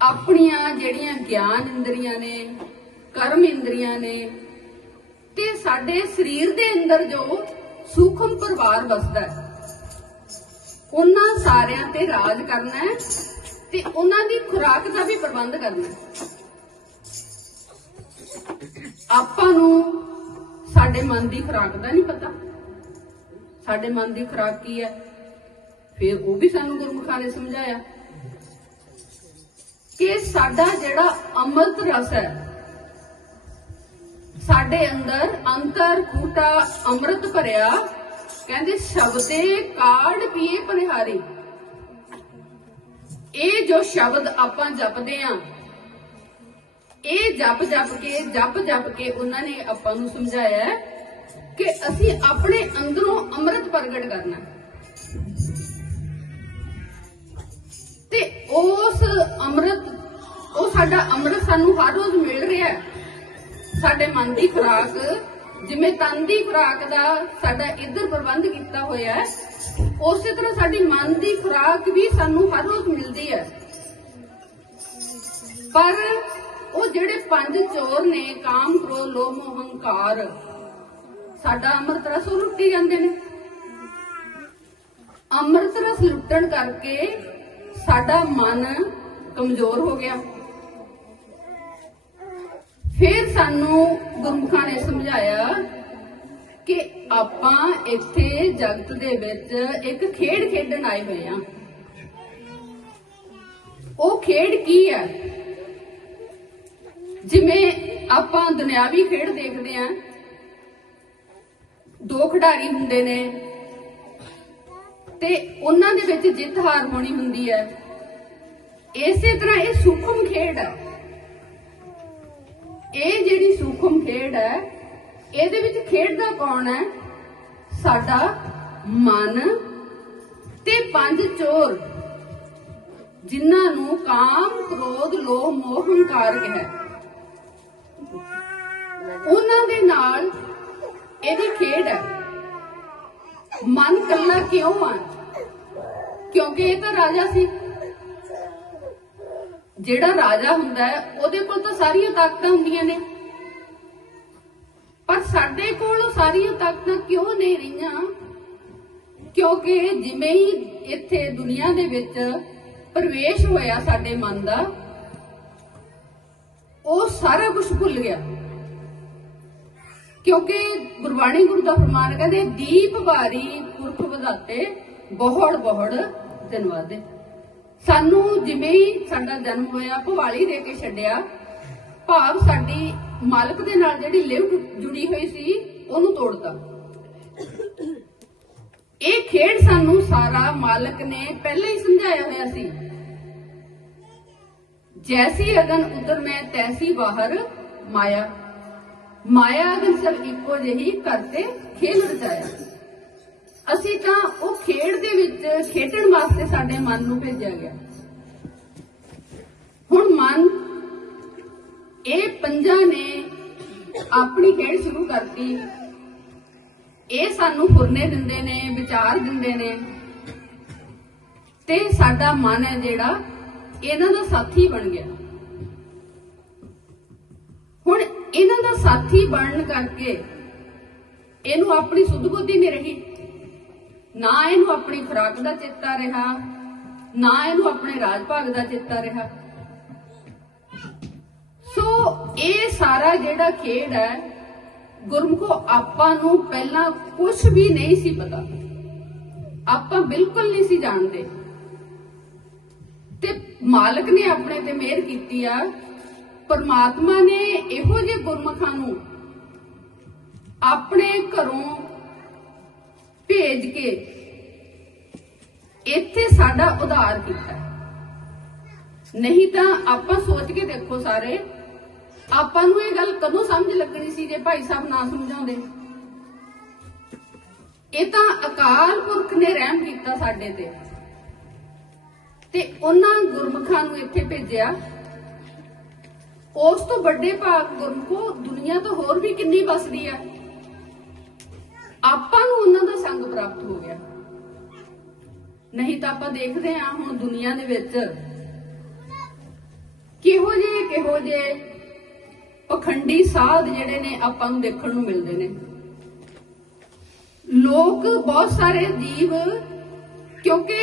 ਆਪਣੀਆਂ ਜਿਹੜੀਆਂ ਗਿਆਨ ਇੰਦਰੀਆਂ ਨੇ, ਕਰਮ ਇੰਦਰੀਆਂ ਨੇ, ਤੇ ਸਾਡੇ ਸਰੀਰ ਦੇ ਅੰਦਰ ਜੋ ਸੂਖਮ ਪਰਿਵਾਰ ਵਸਦਾ ਹੈ, ਉਹਨਾਂ ਸਾਰਿਆਂ ਤੇ ਰਾਜ ਕਰਨਾ ਹੈ ਤੇ ਉਹਨਾਂ ਦੀ ਖੁਰਾਕ ਦਾ ਵੀ ਪ੍ਰਬੰਧ ਕਰਨਾ ਹੈ। ਆਪਾਂ ਨੂੰ ਸਾਡੇ ਮਨ ਦੀ ਖੁਰਾਕ ਦਾ ਨਹੀਂ ਪਤਾ। ਸਾਡੇ ਮਨ ਦੀ ਖੁਰਾਕ ਕੀ ਹੈ? ਫਿਰ ਉਹ ਵੀ ਸਾਨੂੰ ਗੁਰਮੁਖਾਂ ਨੇ ਸਮਝਾਇਆ। ਕਿ ਸਾਡਾ ਜਿਹੜਾ ਅੰਮ੍ਰਿਤ ਰਸ ਹੈ, ਸਾਡੇ ਅੰਦਰ ਅੰਤਰ ਕੂਟਾ ਅੰਮ੍ਰਿਤ ਭਰਿਆ, ਕਹਿੰਦੇ ਸ਼ਬਦੇ ਕਾੜ ਪੀਏ ਪਨਿਹਾਰੀ ਇਹ ਜੋ ਸ਼ਬਦ ਆਪਾਂ ਜਪਦੇ ਆਂ, ਇਹ ਜਪ ਜਪ ਕੇ, ਜਪ ਜਪ ਕੇ ਉਹਨਾਂ ਨੇ ਆਪਾਂ ਨੂੰ ਸਮਝਾਇਆ ਕਿ ਅਸੀਂ ਆਪਣੇ ਅੰਦਰੋਂ ਅੰਮ੍ਰਿਤ ਪ੍ਰਗਟ ਕਰਨਾ ਉਸ ਅੰਮ੍ਰਿਤ, ਉਹ ਸਾਡਾ ਅੰਮ੍ਰਿਤ ਸਾਨੂੰ ਹਰ ਰੋਜ਼ ਮਿਲ ਰਿਹਾ ਹੈ। ਸਾਡੇ ਮਨ ਦੀ ਖੁਰਾਕ, ਜਿਵੇਂ ਤਨ ਦੀ ਖੁਰਾਕ ਦਾ ਸਾਡਾ ਇੱਧਰ ਪ੍ਰਬੰਧ ਕੀਤਾ ਹੋਇਆ ਹੈ, ਉਸੇ ਤਰ੍ਹਾਂ ਸਾਡੀ ਮਨ ਦੀ ਖੁਰਾਕ ਵੀ ਸਾਨੂੰ ਹਰ ਰੋਜ਼ ਮਿਲਦੀ ਹੈ। ਪਰ ਉਹ ਜਿਹੜੇ ਪੰਜ ਚੋਰ ਨੇ, ਕਾਮ, ਕ੍ਰੋਧ, ਲੋਭ ਮੋਹ ਹੰਕਾਰ ਸਾਡਾ ਅੰਮ੍ਰਿਤ ਰਸ ਉਹ ਲੁੱਟੀ ਜਾਂਦੇ ਨੇ। ਅੰਮ੍ਰਿਤ ਰਸ ਲੁੱਟਣ ਕਰਕੇ ਸਾਡਾ ਮਨ ਕਮਜ਼ੋਰ ਹੋ ਗਿਆ। ਫਿਰ ਸਾਨੂੰ ਗੁਰਮੁਖਾਂ ਨੇ ਸਮਝਾਇਆ ਕਿ ਆਪਾਂ ਇੱਥੇ ਜਗਤ ਦੇ ਵਿੱਚ ਇੱਕ ਖੇਡ ਖੇਡਣ ਆਏ ਹੋਏ ਆ ਉਹ ਖੇਡ ਕੀ ਹੈ? ਜਿਵੇਂ ਆਪਾਂ ਦੁਨਿਆਵੀ ਖੇਡ ਦੇਖਦੇ ਆ ਦੋ ਖਿਡਾਰੀ ਹੁੰਦੇ ਨੇ ਤੇ ਉਹਨਾਂ ਦੇ ਵਿੱਚ ਜਿੱਤ ਹਾਰ ਹੋਣੀ ਹੁੰਦੀ ਹੈ। ਇਸੇ ਤਰ੍ਹਾਂ ਇਹ ਸੂਖਮ ਖੇਡ ਹੈ ਇਹ ਜਿਹੜੀ ਸੂਖਮ ਖੇਡ ਹੈ, ਇਹਦੇ ਵਿੱਚ ਖੇਡਦਾ ਕੌਣ ਹੈ? ਸਾਡਾ ਮਨ ਤੇ ਪੰਜ ਚੋਰ, ਜਿਨ੍ਹਾਂ ਨੂੰ ਕਾਮ, ਕ੍ਰੋਧ, ਲੋਭ, ਮੋਹ, ਹੰਕਾਰ ਕਿਹਾ। ਹੈ। ਉਹਨਾਂ ਦੇ ਨਾਲ ਇਹਦੀ ਖੇਡ ਹੈ। ਮਨ ਕੱਲਾ ਕਿਉਂ ਆ ਕਿਉਂਕਿ ਇਹ ਤਾਂ ਰਾਜਾ ਸੀ। ਜਿਹੜਾ ਰਾਜਾ ਹੁੰਦਾ ਹੈ, ਉਹਦੇ ਕੋਲ ਤਾਂ ਸਾਰੀਆਂ ਤਾਕਤਾਂ ਹੁੰਦੀਆਂ ਨੇ। ਪਰ ਸਾਡੇ ਕੋਲ ਉਹ ਸਾਰੀਆਂ ਤਾਕਤਾਂ ਕਿਉਂ ਨਹੀਂ ਰਹੀਆਂ? ਕਿਉਂਕਿ ਜਿਵੇਂ ਹੀ ਇੱਥੇ ਦੁਨੀਆ ਦੇ ਵਿੱਚ ਪ੍ਰਵੇਸ਼ ਹੋਇਆ ਸਾਡੇ ਮਨ ਦਾ, ਉਹ ਸਾਰਾ ਕੁਝ ਭੁੱਲ ਗਿਆ। ਕਿਉਂਕਿ ਗੁਰਬਾਣੀ ਗੁਰੂ ਦਾ ਫਰਮਾਨ ਕਹਿੰਦੇ, ਦੀਪ ਭਾਰੀ ਪੁਰਖ ਵਧਾਤੇ, ਬਹੁੜ ਬਹੁੜ ਦਿਨ ਵਾਦੇ ਸਾਨੂੰ ਜਿਵੇਂ ਹੀ ਸਾਡਾ ਜਨਮ ਹੋਇਆ, ਭਵਾਲੀ ਦੇ ਕੇ ਛੱਡਿਆ, ਭਾਵ ਸਾਡੀ ਮਾਲਕ ਦੇ ਨਾਲ ਜਿਹੜੀ ਲਿਵ ਜੁੜੀ ਹੋਈ ਸੀ, ਉਹਨੂੰ ਤੋੜਦਾ ਇਹ ਖੇਡ ਸਾਨੂੰ ਸਾਰਾ ਮਾਲਕ ਨੇ ਪਹਿਲਾਂ ਹੀ ਸਮਝਾਇਆ ਹੋਇਆ ਸੀ। ਜੈਸੀ ਅਗਨ ਉਦਰ ਮੈਂ, ਤੈਸੀ ਬਾਹਰ ਮਾਇਆ। ਮਾਇਆ ਅਗਨ ਸਭ ਇੱਕੋ ਜਿਹੀ ਕਰਤੇ ਖੇਲ ਰਚਾਇਆ ਅਸੀਂ ਤਾਂ ਉਹ ਖੇਡ ਦੇ ਵਿੱਚ ਖੇਡਣ ਵਾਸਤੇ ਸਾਡੇ ਮਨ ਨੂੰ ਭੇਜਿਆ ਗਿਆ। ਹੁਣ ਮਨ ਇਹ ਪੰਜਾਂ ਨੇ ਆਪਣੀ ਖੇਡ ਸ਼ੁਰੂ ਕਰਤੀ। ਇਹ ਸਾਨੂੰ ਫੁਰਨੇ ਦਿੰਦੇ ਨੇ, ਵਿਚਾਰ ਦਿੰਦੇ ਨੇ। ਤੇ ਸਾਡਾ ਮਨ ਹੈ ਜਿਹੜਾ ਇਹਨਾਂ ਦਾ ਸਾਥੀ ਬਣ ਗਿਆ। ਇਹਨਾਂ ਦਾ ਸਾਥੀ ਬਣਨ ਕਰਕੇ ਇਹਨੂੰ ਆਪਣੀ ਸੁੱਧ ਬੁੱਧੀ ਨਹੀਂ ਰਹੀ। ਨਾ ਇਹਨੂੰ ਆਪਣੀ ਖੁਰਾਕ ਦਾ ਚੇਤਾ ਰਿਹਾ, ਨਾ ਇਹਨੂੰ ਆਪਣੇ ਰਾਜ ਭਾਗ ਦਾ ਚੇਤਾ ਰਿਹਾ। ਸੋ ਇਹ ਸਾਰਾ ਜਿਹੜਾ ਖੇਡ ਹੈ, ਗੁਰਮੁਖੋ ਆਪਾਂ ਨੂੰ ਪਹਿਲਾਂ ਕੁਝ ਵੀ ਨਹੀਂ ਸੀ ਪਤਾ। ਆਪਾਂ ਬਿਲਕੁਲ ਨਹੀਂ ਸੀ ਜਾਣਦੇ। ਤੇ ਮਾਲਕ ਨੇ ਆਪਣੇ ਤੇ ਮਿਹਰ ਕੀਤੀ ਆ ਪਰਮਾਤਮਾ ਨੇ ਇਹੋ ਜਿਹੇ ਗੁਰਮੁਖਾਂ ਨੂੰ ਆਪਣੇ ਘਰੋਂ ਭੇਜ ਕੇ ਇੱਥੇ ਸਾਡਾ ਉਧਾਰ ਕੀਤਾ। ਨਹੀਂ ਤਾਂ ਆਪਾਂ ਸੋਚ ਕੇ ਦੇਖੋ ਸਾਰੇ, ਆਪਾਂ ਨੂੰ ਇਹ ਗੱਲ ਕਦੋਂ ਸਮਝ ਲੱਗਣੀ ਸੀ ਜੇ ਭਾਈ ਸਾਹਿਬ ਨਾ ਸਮਝਾਉਂਦੇ। ਇਹ ਤਾਂ ਅਕਾਲ ਪੁਰਖ ਨੇ ਰਹਿਮ ਕੀਤਾ ਸਾਡੇ ਤੇ। ਤੇ ਉਹਨਾਂ ਗੁਰਮੁਖਾਂ ਨੂੰ ਇੱਥੇ ਭੇਜਿਆ। ਉਸ ਤੋਂ ਵੱਡੇ ਭਾਗ ਗੁਰਮੁਖੋ ਦੁਨੀਆ ਤੋਂ ਹੋਰ ਵੀ ਕਿੰਨੀ ਵਸਦੀ ਆ। ਆਪਾਂ ਨੂੰ ਉਹਨਾਂ ਦਾ ਸੰਗ ਪ੍ਰਾਪਤ ਹੋ ਗਿਆ। ਨਹੀਂ ਤਾਂ ਆਪਾਂ ਦੇਖਦੇ ਹਾਂ ਹੁਣ ਦੁਨੀਆ ਦੇ ਵਿੱਚ ਕਿਹੋ ਜਿਹੇ ਕਿਹੋ ਜਿਹੇ ਪਖੰਡੀ ਸਾਧ ਜਿਹੜੇ ਨੇ ਆਪਾਂ ਨੂੰ ਦੇਖਣ ਨੂੰ ਮਿਲਦੇ ਨੇ। ਲੋਕ ਬਹੁਤ ਸਾਰੇ ਜੀਵ ਕਿਉਂਕਿ